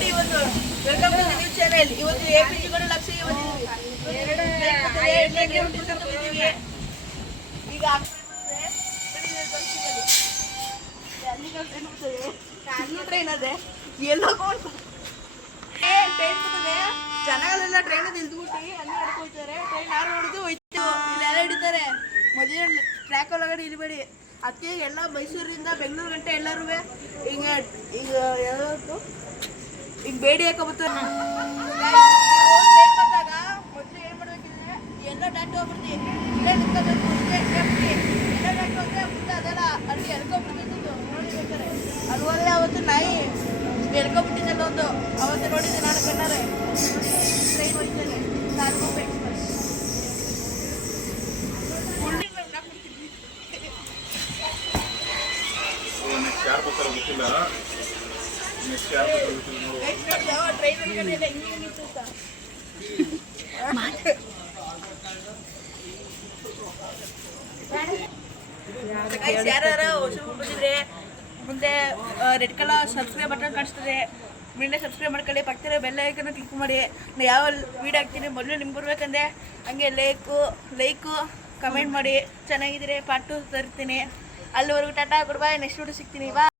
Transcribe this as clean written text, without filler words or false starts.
ನೋಡಿ ಇವತ್ತು welcome two news channel. ಇವತ್ತು APGಗಳು ಲಕ್ಷಕ್ಕೆ ಬಂದಿದ್ದೀವಿ. ಈಗ ಟ್ರೈನ್ ಅದೇ ಎಲ್ಲ ಟ್ರೈನ್ ಬರ್ತದೆ. ಜನಗಳೆಲ್ಲ ಟ್ರೈನ್ ನಿಲ್ದುಬಿಟ್ಟು ಅಲ್ಲಿ ನಡ್ಕೊಳ್ತಾರೆ. ಟ್ರೈನ್ ಯಾರು ನೋಡಿದ್ರು ಹೋಯ್ತು, ಇಲ್ಲೆಲ್ಲ ಹಿಡಿತಾರೆ. ಮದುವೆ ಟ್ರ್ಯಾಕ್ ಒಳಗಡೆ ಇಲ್ಬೇಡಿ. ಅದಕ್ಕೆ ಎಲ್ಲ ಮೈಸೂರಿಂದ ಬೆಂಗಳೂರು ಗಂಟೆ ಎಲ್ಲರೂ ಈಗ ಈಗ ಯಾವ್ದು ಈಗ ಬೇಡಿ ಹಾಕೋಬರ್ತಾರೆ. ಟ್ರೈನ್ ಬಂದಾಗ ಮೊದಲು ಏನು ಮಾಡ್ಬೇಕಿದ್ರೆ ಎಲ್ಲ ಡಾಟ್ ಹೋಗ್ಬಿಡ್ತೀವಿ. ಇಲ್ಲೇ ನಿಂತ್ಕೋಬೇಕು, ಎಲ್ಲ ಡಾಟ್ ಹೋದ್ರೆ ಮುಂದೆ ಅದೆಲ್ಲ ಅಲ್ಲಿ ಎಳ್ಕೊಬಿಡ್ತಿದ್ದು ನೋಡಿರ್ಬೇಕಾರೆ. ಅಲ್ಲಿ ಹೋದ್ರೆ ಅವತ್ತು ನಾಯಿ ಎಳ್ಕೊಬಿಟ್ಟಿದ್ದಲ್ಲ ಒಂದು ಅವತ್ತು ನೋಡಿದ್ದೆ ನಾನು ಕಣ್ಣಾರೆ. ಟ್ರೈನ್ ಹೋಯ್ತೇನೆ ಸಾರ್ವೋಪ ಎಕ್ಸ್ಪ್ರೆಸ್. ಯಾರು ಬರ್ತಾರೋ ಗೊತ್ತಿಲ್ಲ. ಟ್ರೈನ್ ಒಳಗಡೆ ಎಲ್ಲ ಹಿಂಗೆ ನಿಂತು ಯಾರು ಹೊಸಬ್ರು ಬಂದಿದ್ರೆ ಮುಂದೆ ರೆಡ್ ಕಲರ್ ಸಬ್ಸ್ಕ್ರೈಬ್ ಬಟನ್ ಕಾಣಿಸ್ತದೆ. ಮುಂದೆ ಸಬ್ಸ್ಕ್ರೈಬ್ ಮಾಡ್ಕೊಳ್ಳಿ, ಪಕ್ಕದ ಬೆಲ್ ಐಕನ್ನ ಕ್ಲಿಕ್ ಮಾಡಿ. ಯಾವ ವೀಡಿಯೋ ಹಾಕ್ತೀನಿ ಮೊದಲು ನಿಮ್ಗೆ ಬರ್ಬೇಕಂದ್ರೆ ಹಂಗೆ ಲೈಕು ಕಮೆಂಟ್ ಮಾಡಿ. ಚೆನ್ನಾಗಿದ್ರೆ ಪಾರ್ಟ್ 2 ತರ್ತೀನಿ. ಅಲ್ಲಿವರೆಗೂ tata good bye. Next video ಸಿಗ್ತೀನಿ. ಬಾ.